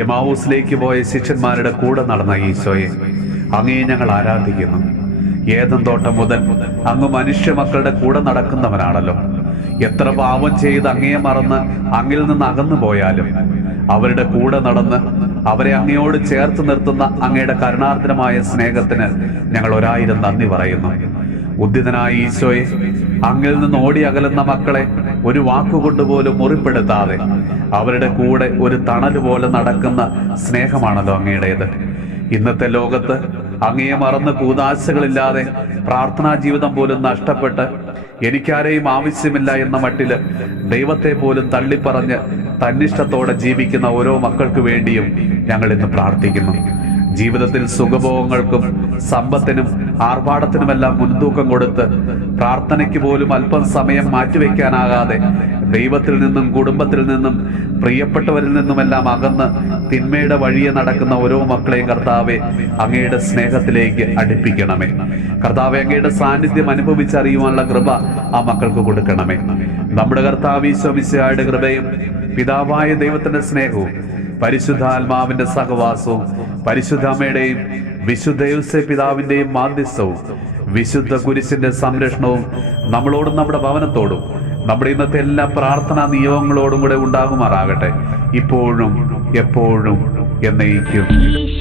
എമാവൂസിലേക്ക് പോയ ശിഷ്യന്മാരുടെ കൂടെ നടന്ന ഈശോയെ, അങ്ങയെ ഞങ്ങൾ ആരാധിക്കുന്നു. ഏദൻ തോട്ടം മുതൽ അങ്ങ് മനുഷ്യ മക്കളുടെ കൂടെ നടക്കുന്നവനാണല്ലോ. എത്ര പാപം ചെയ്ത് അങ്ങയെ മറന്ന് അങ്ങിൽ നിന്ന് അകന്നു പോയാലും അവരുടെ കൂടെ നടന്ന് അവരെ അങ്ങയോട് ചേർത്ത് നിർത്തുന്ന അങ്ങയുടെ കരുണാർദ്രമായ സ്നേഹത്തിന് ഞങ്ങൾ 1000 നന്ദി പറയുന്നു. ഉദ്ധിതനായ ഈശോയെ, അങ്ങിൽ നിന്ന് ഓടി അകലുന്ന മക്കളെ ഒരു വാക്കുകൊണ്ടുപോലും മുറിപ്പെടുത്താതെ അവരുടെ കൂടെ ഒരു തണല് പോലെ നടക്കുന്ന സ്നേഹമാണല്ലോ അങ്ങയുടേത്. ഇന്നത്തെ ലോകത്ത് അങ്ങയെ മറന്ന് കൂതാശകളില്ലാതെ പ്രാർത്ഥനാ ജീവിതം പോലും നഷ്ടപ്പെട്ട് എനിക്കാരെയും ആവശ്യമില്ല എന്ന മട്ടില് ദൈവത്തെ പോലും തള്ളിപ്പറഞ്ഞ് തന്നിഷ്ടത്തോടെ ജീവിക്കുന്ന ഓരോ മക്കൾക്ക് വേണ്ടിയും ഞങ്ങൾ ഇന്ന് പ്രാർത്ഥിക്കുന്നു. ജീവിതത്തിൽ സുഖഭോഗങ്ങൾക്കും സമ്പത്തിനും ആർഭാടത്തിനുമെല്ലാം മുൻതൂക്കം കൊടുത്ത് പ്രാർത്ഥനയ്ക്ക് പോലും അല്പം സമയം മാറ്റിവെക്കാനാകാതെ ദൈവത്തിൽ നിന്നും കുടുംബത്തിൽ നിന്നും പ്രിയപ്പെട്ടവരിൽ നിന്നുമെല്ലാം അകന്ന് തിന്മയുടെ വഴിയെ നടക്കുന്ന ഓരോ മക്കളെയും കർത്താവെ അങ്ങയുടെ സ്നേഹത്തിലേക്ക് അടുപ്പിക്കണമേ. കർത്താവെ, അങ്ങയുടെ സാന്നിധ്യം അനുഭവിച്ചറിയുവാനുള്ള കൃപ ആ മക്കൾക്ക് കൊടുക്കണമേ. നമ്മുടെ കർത്താവ് ഈശോ മിശിഹായുടെ കൃപയും പിതാവായ ദൈവത്തിന്റെ സ്നേഹവും പരിശുദ്ധാത്മാവിന്റെ സഹവാസവും പരിശുദ്ധ അമ്മയുടെയും വിശുദ്ധ യോസേപ്പ് പിതാവിന്റെയും മാധ്യസ്ഥവും വിശുദ്ധ കുരിശിന്റെ സംരക്ഷണവും നമ്മളോടും നമ്മുടെ ഭവനത്തോടും നമ്മുടെ ഇന്നത്തെ എല്ലാ പ്രാർത്ഥനാ നിയോഗങ്ങളോടും കൂടെ ഉണ്ടാകുമാറാകട്ടെ, ഇപ്പോഴും എപ്പോഴും എന്നേക്കും.